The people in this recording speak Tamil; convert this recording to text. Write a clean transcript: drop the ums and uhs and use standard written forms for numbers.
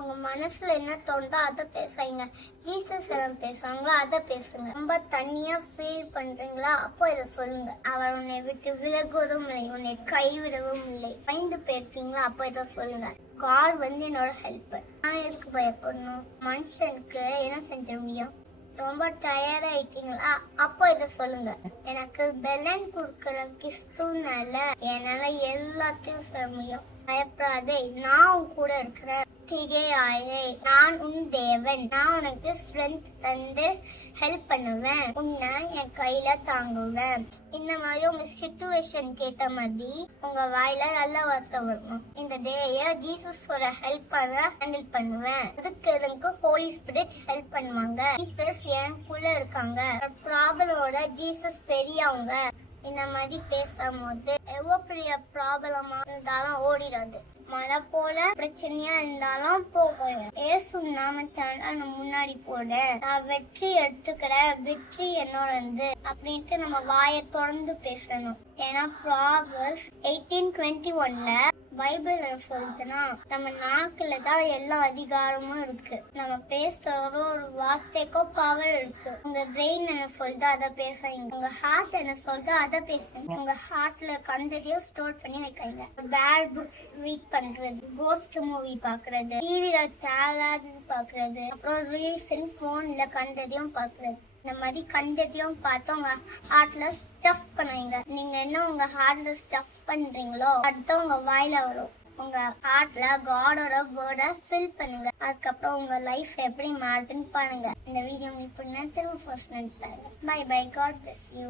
உங்க மனசுல என்ன தோணுதோ அதை பேசுறீங்க. ஜீசஸ் என்ன பேசுறாங்களோ அதை பேசுங்க. ரொம்ப தனியா ஃபீல் பண்றீங்களா, அப்போ இதை சொல்லுங்க. அவர் உன்னை விட்டு விலகுவதும் இல்லை, உன்னை கைவிடவும் இல்லை. பயந்து போயிட்டீங்களா, அப்போ இதை சொல்லுங்க. காட் என்னோட ஹெல்ப்பர். நான் எதுக்கு பயப்படணும்? மனுஷனுக்கு என்ன செஞ்ச முடியும்? ரொம்ப டயர்ட் ஆயிட்டீங்களா, அப்போ இதை சொல்லுங்க. எனக்கு பெலன் கொடுக்கற கிறிஸ்துனால என்னால எல்லாத்தையும் சொல்ல முடியும். பயப்படாதே, நான் உன் கூட இருக்கிறேன். திகையாயிரே, நான் உன் தேவன். நான் உனக்கு ஸ்ட்ரென்த் தந்து ஹெல்ப் பண்ணுவேன். உன்னை என் கையில தாங்குவேன். இந்த மாதிரி உங்க சிச்சுவேஷனுக்கு ஏத்த மாதிரி உங்க வாயில நல்ல வார்த்தை வரணும். இந்த டேய ஜீசஸோட ஹெல்ப்பாக ஹேண்டில் பண்ணுவேன். அதுக்கு எனக்கு ஹோலி ஸ்பிரிட் ஹெல்ப் பண்ணுவாங்க. ஜீசஸ் எனக்குள்ள இருக்காங்க. ப்ராப்ளமோட ஜீசஸ் பெரியவங்க. இந்த மாதிரி பேசும்போது எவ்வளவு பெரிய ப்ராப்ளமா இருந்தாலும் ஓடிடாது. மழை போல பிரச்சனையா இருந்தாலும் போகணும். ஏசு நாமத்தால முன்னாடி போட நான் வெற்றி எடுத்துக்கிறேன், வெற்றி என்னோட இருந்து அப்படின்ட்டு நம்ம வாயை தொடர்ந்து பேசணும். ஏன்னா ப்ராவர்ஸ் 18:21ல பைபிள் சொல்லுதுன்னா, நம்ம நாக்குல தான் எல்லா அதிகாரமும் இருக்கு. நம்ம பேசுற ஒரு வார்த்தைக்கோ பவர் இருக்கு. உங்க பிரெயின் என்ன சொல்லுது அதை பேசுறீங்க. உங்க ஹார்ட் என்ன சொல்லுது அதை பேசுறீங்க. உங்க ஹார்ட்ல கண்டதையும் ஸ்டோர் பண்ணி வைக்கிறீங்க. பேட் புக்ஸ் ரீட் பண்றது, கோஸ்ட் மூவி பாக்குறது, டிவில தேவையில்லாதது பாக்குறது, அப்புறம் ரீல்ஸ் போன்ல கண்டதையும் பாக்குறது. இந்த மாதிரி கண்டதையும் பார்த்து உங்க ஹார்ட்ல ஸ்டஃப் பண்ணுவீங்க. நீங்க என்ன உங்க ஹார்ட்ல ஸ்டஃப் பண்றீங்களோ அதுதான் உங்க வாயில வரும். உங்க ஹார்ட்ல காடோட வேர்டை ஃபில் பண்ணுங்க. அதுக்கப்புறம் உங்க லைஃப் எப்படி மாறுதுன்னு பாருங்க. இந்த வீடியோ உங்களுக்கு திரும்ப ஃபர்ஸ்ட் பாருங்க. Bye bye, God bless you.